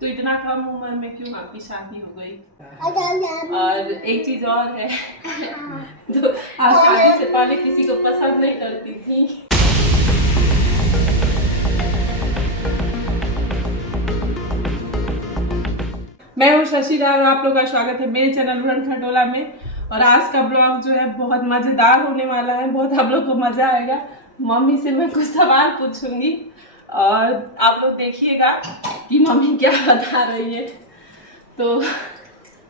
तो इतना कम उम्र में क्यों आपकी शादी हो गई? और एक चीज और है तो आप शादी से पहले किसी को पसंद नहीं करती थी? मैं हूँ शशि राव, आप लोग का स्वागत है मेरे चैनल उड़न खटोला में। और आज का ब्लॉग जो है बहुत मज़ेदार होने वाला है, बहुत आप लोग को मज़ा आएगा। मम्मी से मैं कुछ सवाल पूछूंगी और आप लोग देखिएगा कि मम्मी क्या बता रही है। तो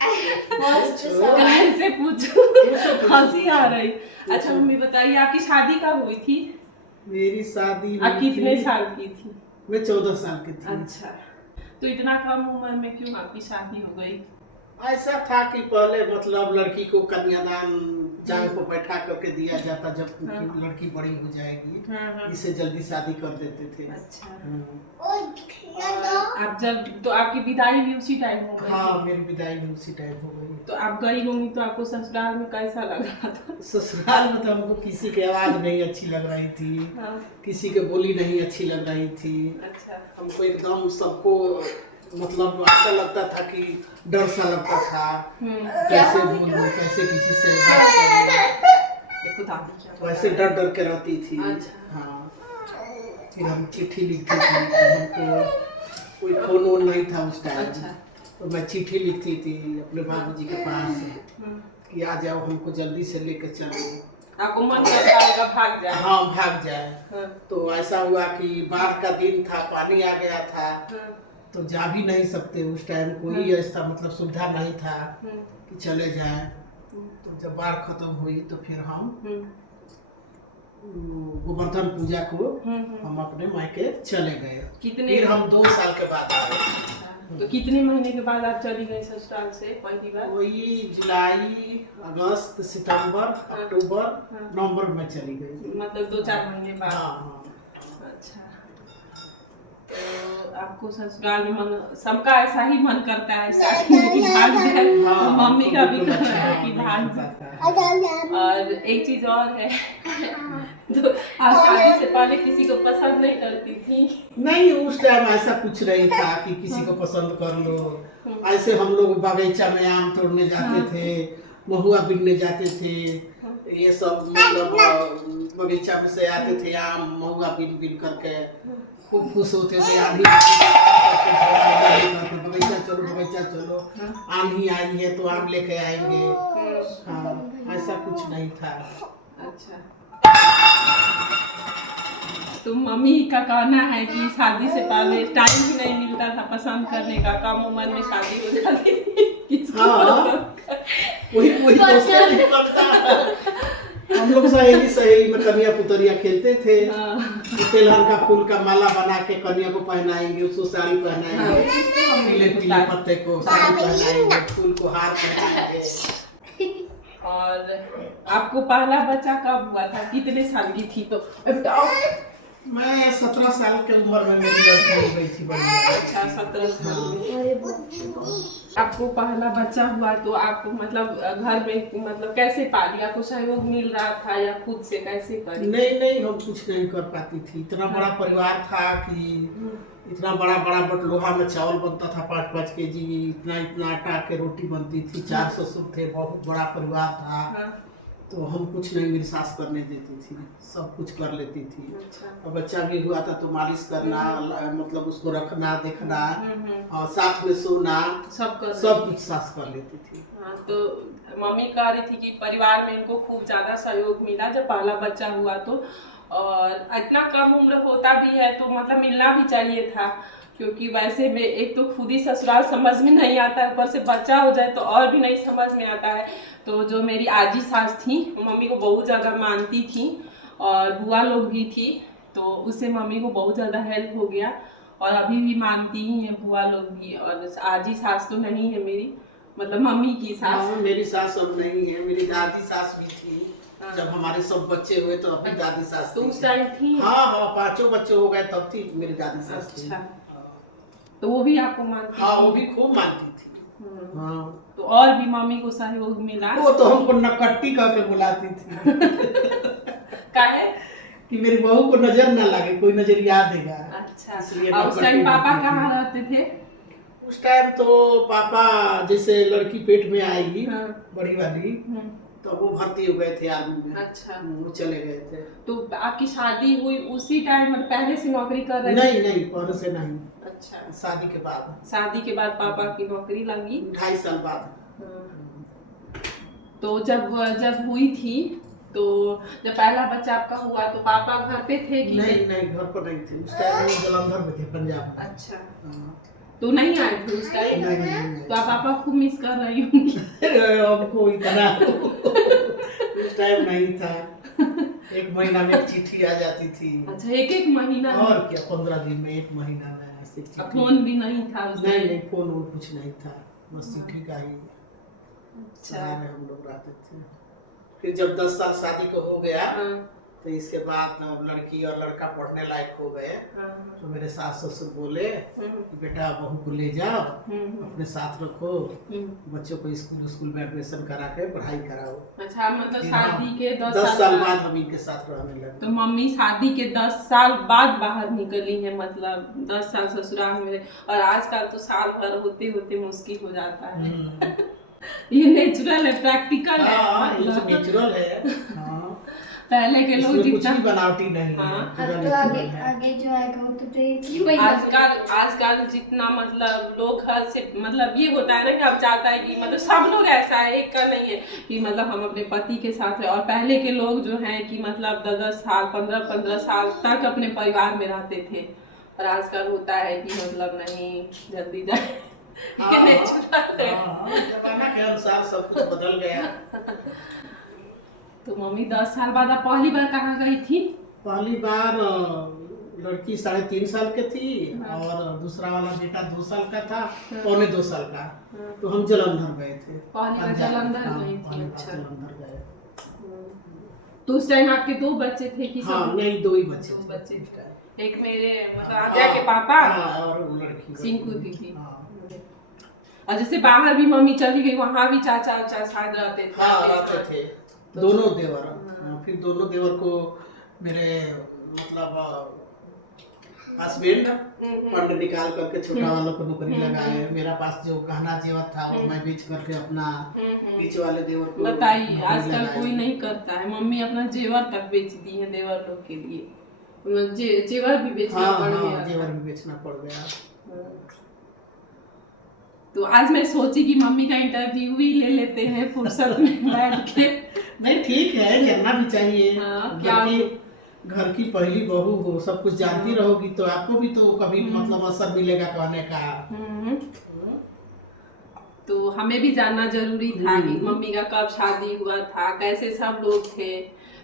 कैसे पूछूं, हंसी आ रही। अच्छा मम्मी बताइए, आपकी शादी कब हुई थी? मेरी शादी आप कितने साल की थी? मैं 14 साल की थी। अच्छा, तो इतना कम उम्र में क्यों आपकी शादी हो गई? ऐसा था कि पहले मतलब लड़की को कन्यादान जांग को बैठा करके दिया जाता जब लड़की बड़ी हो जाएगी, इससे जल्दी शादी कर देते थे। अच्छा। आप जब तो आपकी विदाई भी उसी टाइम हो गई? हाँ, मेरी विदाई भी उसी टाइम हो गई। तो आप गई होंगी तो आपको ससुराल में कैसा लग रहा था? ससुराल में तो हमको किसी की आवाज नहीं अच्छी लग रही थी। हाँ। किसी के बोली नहीं अच्छी लग रही थी। अच्छा। हमको एकदम सबको मतलब ऐसा लगता था कि डर सा लगता था, कैसे बोलूं, कैसे किसी से बात करूं, वैसे डर डर के रहती थी। अच्छा। हाँ, फिर हम चिट्ठी लिखती थी, हमको कोई फोन वोन नहीं था उस टाइम। अच्छा। तो मैं चिट्ठी लिखती थी अपने बाबूजी के पास कि आ जाओ, हमको जल्दी से लेकर चलो। आपको मन करता होगा भाग जाए? हाँ, भाग जाए। हाँ। तो ऐसा हुआ कि बाढ़ का दिन था, पानी आ गया था। हाँ। तो जा भी नहीं सकते उस टाइम, कोई ऐसा मतलब सुविधा नहीं था कि चले जाएं। तो जब बाढ़ खत्म हुई तो फिर हम गोवर्धन पूजा को हम अपने मायके चले गए। फिर हम 2 साल के बाद आए। तो कितने महीने के बाद आप चली गई ससुराल से पहली बार? वही जुलाई, अगस्त, सितंबर, अक्टूबर, नवंबर में चली गई। मतलब 2-4 महीने बाद। हाँ। अच्छा, तो आपको ससुराल में मन, सबका ऐसा ही मन करता है शादी में कि भाग जाए। मम्मी का भी कहना है कि भाग जाए। और एक चीज और है तो आप शादी से पहले किसी को पसंद नहीं करती थी? नहीं, उस टाइम ऐसा कुछ नहीं था कि किसी को पसंद कर लो। ऐसे हम लोग बगीचा में आम तोड़ने जाते थे, महुआ बिनने जाते थे, ये सब मतलब बगीचा में से आते थे, आम महुआ बिन बिन करके खूब खुश होते थे। आंधी बगीचा चलो, बगीचा चलो, आंधी आई है तो आम लेके आएंगे। हाँ, ऐसा कुछ नहीं था। अच्छा, तो मम्मी का कहना है कि शादी से पहले टाइम भी नहीं मिलता था पसंद करने का, कम उम्र में शादी हो जाती थी। वही क्वेश्चन निकलता। हम लोग सहेली में कन्या पुतरिया खेलते थे। तेलहन का फूल का माला बना के कन्या को पहनाएंगे, उसको साड़ी पहनाएंगे, पीले पीले पत्ते को साड़ी पहनाएंगे, फूल को हार पहनाएंगे। और आपको पहला बच्चा कब हुआ था, कितने साल की थी? तो मैं 17 साल की उम्र में मेरी लड़की हो गई थी बड़ी। अच्छा, 17 साल में आपको पहला बच्चा हुआ तो आपको मतलब घर में मतलब कैसे पाली? आपको सहयोग मिल रहा था या खुद से कैसे पाली? नहीं, हम कुछ नहीं कर पाती थी। इतना बड़ा परिवार था कि इतना बड़ा बड़ा बटलोहा में चावल बनता था 5-5 केजी, इतना आटा के रोटी बनती थी। 4 ससुर थे, बहुत बड़ा परिवार था। तो हम कुछ नहीं, मेरी सास करने देती थी, सब कुछ कर लेती थी। अच्छा। और बच्चा भी हुआ था तो मालिश करना, मतलब उसको रखना, देखना और साथ में सोना, सब कुछ सास कर लेती थी। हाँ, तो मम्मी कह रही थी कि परिवार में इनको खूब ज्यादा सहयोग मिला जब पहला बच्चा हुआ तो। और इतना कम उम्र होता भी है तो मतलब मिलना भी चाहिए था, क्योंकि वैसे में एक तो खुद ही ससुराल समझ में नहीं आता है, ऊपर से बच्चा हो जाए तो और भी नहीं समझ में आता है। तो जो मेरी आजी सास थी मम्मी को बहुत ज़्यादा मानती थी और बुआ लोग भी थी, तो उससे मम्मी को बहुत ज़्यादा हेल्प हो गया और अभी भी मानती ही हैं बुआ लोग भी। और आजी सास तो नहीं है मेरी, मतलब मम्मी की सास। हाँ, मेरी सास अब नहीं है, मेरी दादी सास भी थी। जब हमारे सब बच्चे हुए तो अपनी दादी सास तो उस टाइम थी। हाँ, 5 बच्चे हो गए तब थी मेरी दादी सास थी। तो वो भी आपको मानती? हाँ, वो भी खूब मानती थी। हाँ, तो और भी मम्मी को सहयोग मिला? वो तो हमको नकट्टी कह के बुलाती थी। काहे? कि मेरी बहू को नजर ना लगे, कोई नजरिया देगा। अच्छा, और उस टाइम पापा कहाँ रहते थे? उस टाइम तो पापा जैसे लड़की पेट में आई हाँ। बड़ी वाली, तो वो भर्ती हो गए थे आर्मी में। अच्छा। वो चले गए थे। तो आपकी शादी हुई उसी टाइम, मतलब पहले से नौकरी कर रहे थे? नहीं नहीं, पहले से नहीं। अच्छा। शादी के बाद। शादी के बाद पापा की नौकरी लगी 2.5 साल बाद। तो जब जब हुई थी, तो जब पहला बच्चा आपका हुआ तो पापा घर पे थे कि नहीं नहीं, घर पर नहीं थे उस टाइम, वो जलंधर में थे, पंजाब में। अच्छा। हाँ। तो नहीं आए थे उस टाइम? नहीं नहीं, तो आप पापा को मिस कर रही होंगी। हमको इतना उस टाइम नहीं था। 1 महीना में एक चिट्ठी आ जाती थी। अच्छा, एक महीना में? और क्या, 15 दिन में, 1 महीना में ऐसे चिट्ठी। फोन भी नहीं था उस नहीं टाइम? नहीं, फोन वोन कुछ नहीं था, बस चिट्ठी का ही अच्छा। सहारे हम लोग रहते थे। फिर जब 10 साल शादी को हो गया, हाँ। तो इसके बाद लड़की और लड़का पढ़ने लायक हो गए, हाँ। तो मेरे सास ससुर बोले हम्म। कि बेटा बहू को ले जाओ, हम्म। अपने साथ रखो, बच्चों को स्कूल में एडमिशन करा के पढ़ाई कराओ। अच्छा, मतलब फिर शादी के 10 साल बाद हम इनके साथ रहने लगे। तो मम्मी शादी के 10 साल बाद बाहर निकली है, मतलब 10 साल ससुराल में। और आजकल तो साल भर होते होते मुश्किल हो जाता है। ये नेचुरल है, प्रैक्टिकल है। हाँ, ये तो नेचुरल है। हाँ। पहले के लोग इसमें कुछ जितना भी बनावटी नहीं है, हाँ। पूरा तो नेचुरल है। आगे जो आएगा वो तो वही आजकल जितना मतलब लोग घर से, मतलब ये होता है ना कि अब चाहता है कि मतलब सब लोग ऐसा है, एक का नहीं है कि मतलब हम अपने पति के साथ रहे। और पहले के लोग जो हैं कि मतलब 10-10 साल 15-15 साल तक अपने परिवार में रहते थे। और आजकल होता है कि मतलब नहीं, जल्दी जाए। ये नेचुरल है। जमाना के अनुसार सब कुछ बदल गया। तो मम्मी 10 साल बाद आप पहली बार कहाँ गई थी? पहली बार लड़की 3.5 साल की थी, हाँ। और दूसरा वाला बेटा 2 साल का था, 1.25 साल का। तो हम जलंधर गए थे। पहली बार जलंधर गई थी? पहली बार अच्छा। जलंधर गए। तो उस टाइम आपके 2 बच्चे थे कि हाँ, सब? नहीं, 2 ही बच्चे 2 थे। बच्चे थे। एक मेरे मतलब आद्या के पापा, हाँ, और वो लड़की सिंकू दीदी। हाँ। और जैसे बाहर भी मम्मी चली गई, वहाँ भी चाचा उचा शायद रहते थे? हाँ, रहते थे दोनों देवर। फिर दोनों देवर को मेरे मतलब हस्बैंड फंड निकाल करके छोटा वालों को नौकरी लगाए। मेरा पास जो गहना जेवर था वो मैं बेच करके अपना बीच वाले देवर को बताइए, नौकरी आजकल लगाए। कोई नहीं करता है। मम्मी अपना जेवर तक बेच दी है देवर लोग के लिए। जेवर भी बेचना हाँ, पड़ हाँ, गया। जेवर भी बेचना पड़ गया। तो आज मैं सोची कि मम्मी का इंटरव्यू ही ले लेते हैं फुर्सत में बैठ के। नहीं, ठीक है, करना भी चाहिए। हाँ, क्या घर की पहली बहू हो, सब कुछ जानती रहोगी तो आपको भी तो कभी मतलब असर मिलेगा कहने का। तो हमें भी जानना जरूरी था कि मम्मी का कब शादी हुआ था, कैसे सब लोग थे।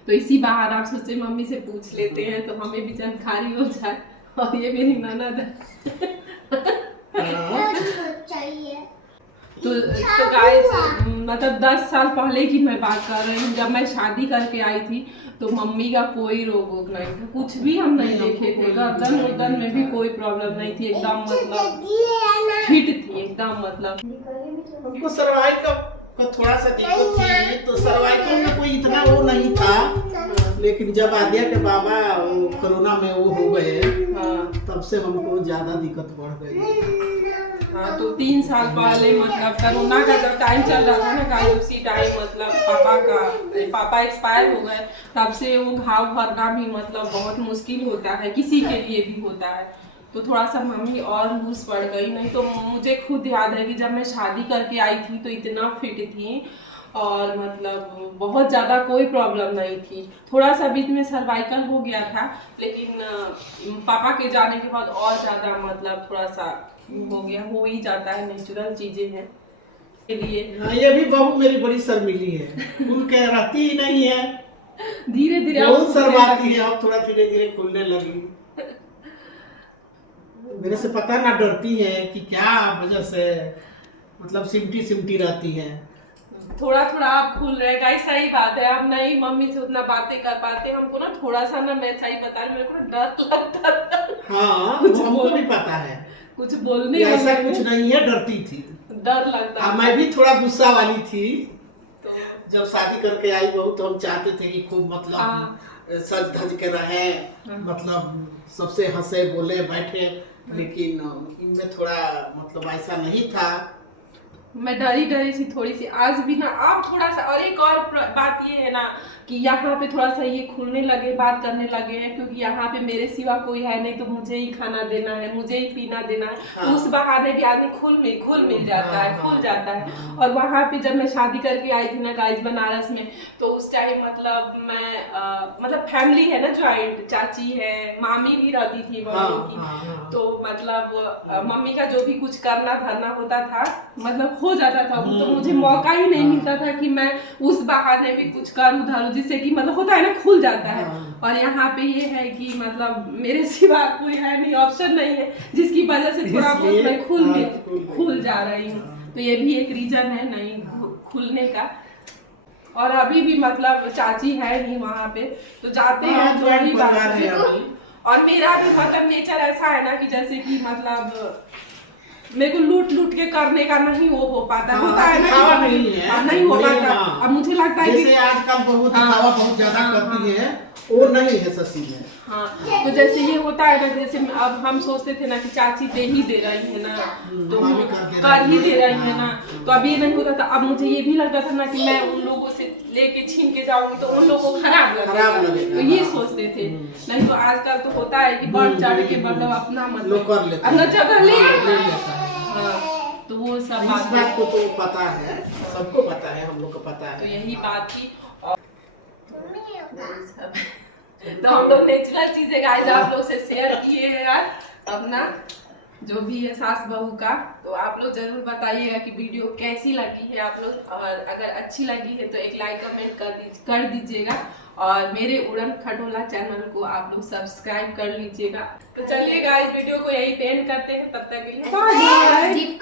तो इसी बाहर आप सोचे मम्मी से पूछ लेते हैं तो हमें भी जानकारी हो जाए। और ये मेरी ननद है। तो गाइस, मतलब 10 साल पहले की मैं बात कर रही हूँ, जब मैं शादी करके आई थी तो मम्मी का कोई रोग वोग नहीं था, कुछ भी हम नहीं देखे थे। गर्दन वर्दन में भी कोई प्रॉब्लम नहीं थी, एकदम मतलब फिट थी एकदम। मतलब हमको सर्वाइकल का थोड़ा सा दिक्कत थी, तो सर्वाइकल में कोई इतना वो नहीं था। लेकिन जब आद्या के बाबा कोरोना में वो हो गए, तब से हमको ज्यादा दिक्कत बढ़ गई। हाँ, तो 3 साल पहले मतलब कोरोना का जब टाइम चल रहा था ना गाइस, उसी टाइम मतलब पापा एक्सपायर हो गए। तब से वो घाव भरना भी मतलब बहुत मुश्किल होता है, किसी के लिए भी होता है। तो थोड़ा सा मम्मी और लूज पड़ गई। नहीं तो मुझे खुद याद है कि जब मैं शादी करके आई थी तो इतना फिट थी और मतलब बहुत ज़्यादा कोई प्रॉब्लम नहीं थी। थोड़ा सा बीच में सर्वाइकल हो गया था, लेकिन पापा के जाने के बाद और ज़्यादा मतलब थोड़ा सा हो गया, हो ही जाता है, नेचुरल चीज़ें हैं के लिए। ये भी बहू मेरी बड़ी शर्मिली है, उनके रहती ही नहीं है, धीरे धीरे बहुत शर्माती है। अब थोड़ा धीरे धीरे खुलने लगी। मेरे से पता ना डरती है कि क्या वजह से, मतलब सिमटी रहती है। थोड़ा थोड़ा आप खुल रहे गाइस, सही बात है। आप नहीं मम्मी से उतना बातें कर पाते, हमको ना थोड़ा सा ना, मैं सही बता रही, मेरे को ना डर लगता था। हाँ, हमको भी पता है, कुछ बोलने ऐसा कुछ नहीं है, डरती थी, डर लगता। मैं भी थोड़ा गुस्सा वाली थी। तो जब शादी करके आई बहू तो हम चाहते थे कि खूब मतलब सज धज के रहे, मतलब सबसे हंसे बोले बैठे, लेकिन इनमें थोड़ा मतलब ऐसा नहीं था। मैं डरी डरी सी थोड़ी सी आज भी ना। अब थोड़ा सा और एक और बात ये है ना कि यहाँ पे थोड़ा सा ये खुलने लगे, बात करने लगे हैं, क्योंकि यहाँ पे मेरे सिवा कोई है नहीं, तो मुझे ही खाना देना है, मुझे ही पीना देना है। हाँ। उस बहाने भी आदमी खुल मिल जाता है, खुल जाता है। और वहाँ पे जब मैं शादी करके आई थी ना गाइस बनारस में, तो उस टाइम मतलब मैं मतलब फैमिली है ना ज्वाइंट, चाची है, मामी भी रहती थी मम्मी की। तो मतलब मम्मी का जो भी कुछ करना धरना होता था मतलब हो जाता था। तो मुझे मौका ही नहीं मिलता था कि मैं उस बहाने भी कुछ करूँ धरूँ, जिससे कि मतलब होता है ना खुल जाता है। और यहाँ पे ये है कि मतलब मेरे सिवा कोई है नहीं, ऑप्शन नहीं है, जिसकी वजह से थोड़ा बहुत मैं खुल जा रही हूँ। तो ये भी एक रीजन है नहीं खुलने का। और अभी भी मतलब चाची है नहीं वहाँ पे, तो जाते हैं तो वही बात है। और मेरा भी मतलब नेचर ऐसा है ना कि जैसे कि मतलब मेरे को लूट के करने का नहीं वो हो पाता। होता है ना नहीं हो पाता। अब मुझे लगता है कि आजकल बहुत दिखावा बहुत ज्यादा करती है, वो नहीं है सच्ची में। हाँ, तो जैसे ये होता है ना, जैसे अब हम सोचते थे ना कि चाची दे ही दे रही है ना, तो कर ही दे रही है ना, तो अब ये नहीं होता था। अब मुझे ये भी लगता था ना कि मैं उन लोगों से लेके छीन के जाऊंगी तो उन लोगों को खराब लगेगा, तो ये सोचते थे। नहीं तो आजकल तो होता है कि बढ़ चढ़ के मतलब अपना मतलब अपना जगह ले लेता है। तो वो सब बात को तो पता है, सबको पता है, हम लोग को पता है। तो यही बात थी। तो हम लोग नेचुरल चीजें गाइस आप लोग से शेयर किए हैं यार, अपना जो भी है सास बहू का। तो आप लोग जरूर बताइएगा कि वीडियो कैसी लगी है आप लोग, और अगर अच्छी लगी है तो एक लाइक कमेंट कर दीजिएगा। और मेरे उड़न खटोला चैनल को आप लोग सब्सक्राइब कर लीजिएगा। तो चलिए गाइस वीडियो को यही एंड करते हैं, तब तक के लिए बाय।